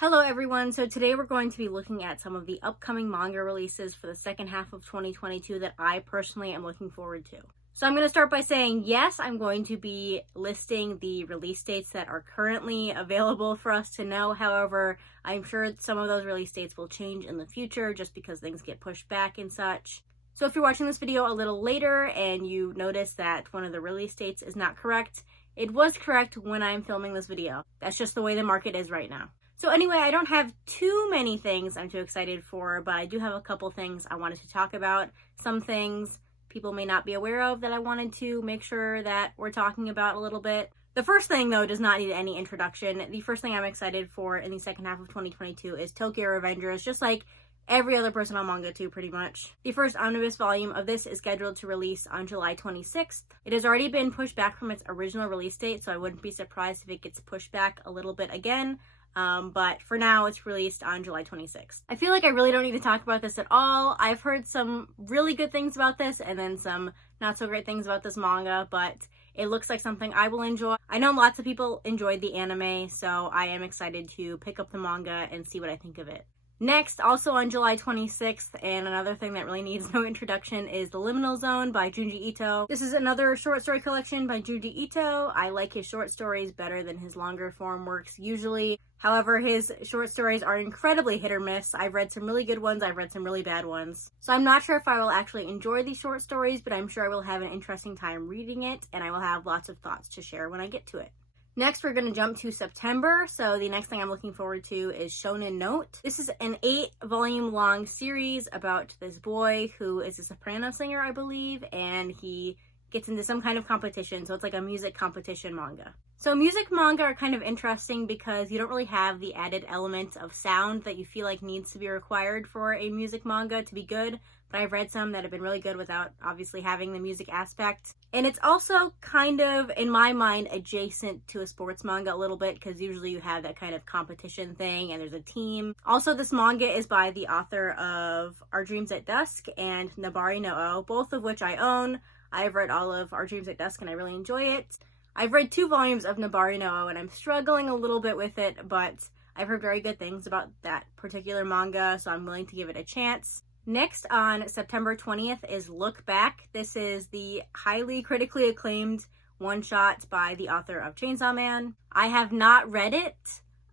Hello everyone, so today we're going to be looking at some of the upcoming manga releases for the second half of 2022 that I personally am looking forward to. So I'm going to start by saying yes, I'm going to be listing the release dates that are currently available for us to know. However, I'm sure some of those release dates will change in the future just because things get pushed back and such. So if you're watching this video a little later and you notice that one of the release dates is not correct, it was correct when I'm filming this video. That's just the way the market is right now. So anyway, I don't have too many things I'm too excited for, but I do have a couple things I wanted to talk about. Some things people may not be aware of that I wanted to make sure that we're talking about a little bit. The first thing, though, does not need any introduction. The first thing I'm excited for in the second half of 2022 is Tokyo Avengers, just like every other person on Manga too, pretty much. The first omnibus volume of this is scheduled to release on July 26th. It has already been pushed back from its original release date, so I wouldn't be surprised if it gets pushed back a little bit again. But for now, it's released on July 26th. I feel like I really don't need to talk about this at all. I've heard some really good things about this and then some not so great things about this manga, but it looks like something I will enjoy. I know lots of people enjoyed the anime, so I am excited to pick up the manga and see what I think of it. Next, also on July 26th, and another thing that really needs no introduction, is The Liminal Zone by Junji Ito. This is another short story collection by Junji Ito. I like his short stories better than his longer form works usually. However, his short stories are incredibly hit or miss. I've read some really good ones, I've read some really bad ones. So I'm not sure if I will actually enjoy these short stories, but I'm sure I will have an interesting time reading it, and I will have lots of thoughts to share when I get to it. Next, we're going to jump to September. So the next thing I'm looking forward to is Shonen Note. This is an 8-volume long series about this boy who is a soprano singer, I believe, and he gets into some kind of competition. So it's like a music competition manga. So music manga are kind of interesting because you don't really have the added element of sound that you feel like needs to be required for a music manga to be good. But I've read some that have been really good without obviously having the music aspect. And it's also kind of, in my mind, adjacent to a sports manga a little bit because usually you have that kind of competition thing and there's a team. Also, this manga is by the author of Our Dreams at Dusk and Nabari no O, both of which I own. I've read all of Our Dreams at Dusk and I really enjoy it. I've read 2 volumes of Nabari no O and I'm struggling a little bit with it, but I've heard very good things about that particular manga, so I'm willing to give it a chance. Next, on September 20th, is Look Back. This is the highly critically acclaimed one-shot by the author of Chainsaw Man. I have not read it.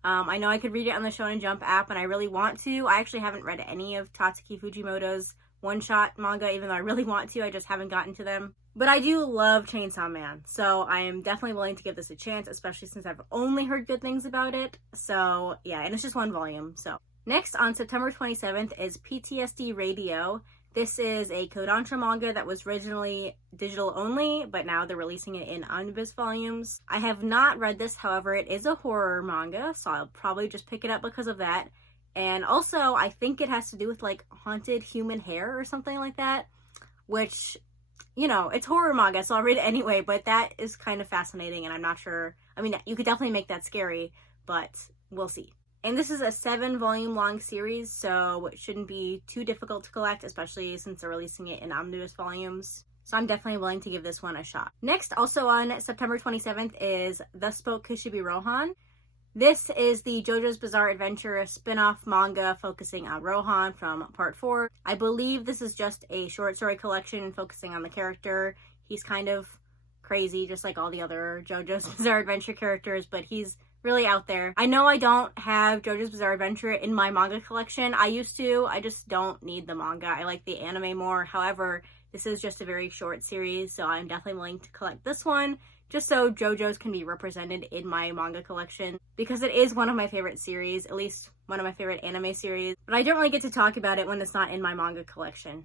I know I could read it on the Shonen Jump app, and I really want to. I actually haven't read any of Tatsuki Fujimoto's one-shot manga, even though I really want to. I just haven't gotten to them. But I do love Chainsaw Man, so I am definitely willing to give this a chance, especially since I've only heard good things about it. So, yeah, and it's just 1 volume, so. Next, on September 27th, is PTSD Radio. This is a Kodansha manga that was originally digital only, but now they're releasing it in omnibus volumes. I have not read this, however, it is a horror manga, so I'll probably just pick it up because of that. And also, I think it has to do with, like, haunted human hair or something like that, which, you know, it's horror manga, so I'll read it anyway, but that is kind of fascinating, and I'm not sure. I mean, you could definitely make that scary, but we'll see. And this is a 7-volume long series, so it shouldn't be too difficult to collect, especially since they're releasing it in omnibus volumes. So I'm definitely willing to give this one a shot. Next, also on September 27th, is The Spoke Kushibi Rohan. This is the JoJo's Bizarre Adventure spin-off manga focusing on Rohan from Part 4. I believe this is just a short story collection focusing on the character. He's kind of crazy, just like all the other JoJo's Bizarre Adventure characters, but he's really out there. I know I don't have JoJo's Bizarre Adventure in my manga collection. I used to. I just don't need the manga. I like the anime more. However, this is just a very short series, so I'm definitely willing to collect this one just so JoJo's can be represented in my manga collection because it is one of my favorite series, at least one of my favorite anime series, but I don't really get to talk about it when it's not in my manga collection.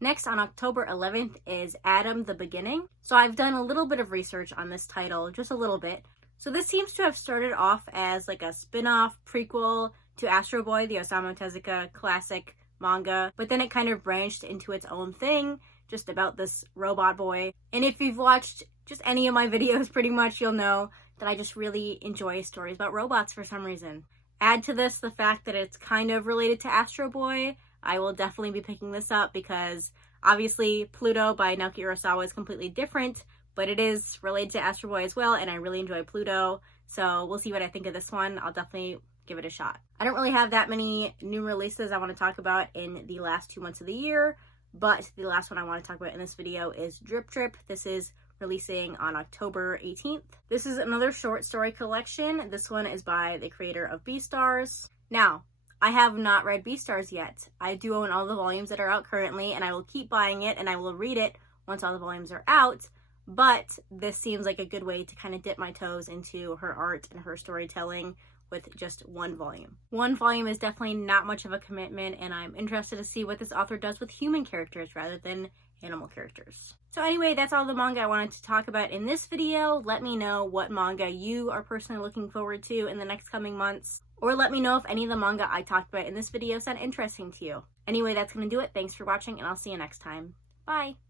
Next, on October 11th, is Adam the Beginning. So I've done a little bit of research on this title, just a little bit. So this seems to have started off as like a spin-off prequel to Astro Boy, the Osamu Tezuka classic manga, but then it kind of branched into its own thing, just about this robot boy. And if you've watched just any of my videos, pretty much, you'll know that I just really enjoy stories about robots for some reason. Add to this the fact that it's kind of related to Astro Boy. I will definitely be picking this up because obviously Pluto by Naoki Urasawa is completely different, but it is related to Astro Boy as well, and I really enjoy Pluto, so we'll see what I think of this one. I'll definitely give it a shot. I don't really have that many new releases I want to talk about in the last 2 months of the year, but the last one I want to talk about in this video is Drip Drip. This is releasing on October 18th. This is another short story collection. This one is by the creator of Beastars. Now, I have not read Beastars yet. I do own all the volumes that are out currently, and I will keep buying it, and I will read it once all the volumes are out, but this seems like a good way to kind of dip my toes into her art and her storytelling with just one volume. One volume is definitely not much of a commitment, and I'm interested to see what this author does with human characters rather than animal characters. So anyway, that's all the manga I wanted to talk about in this video. Let me know what manga you are personally looking forward to in the next coming months, or let me know if any of the manga I talked about in this video sound interesting to you. Anyway, that's going to do it. Thanks for watching, and I'll see you next time. Bye!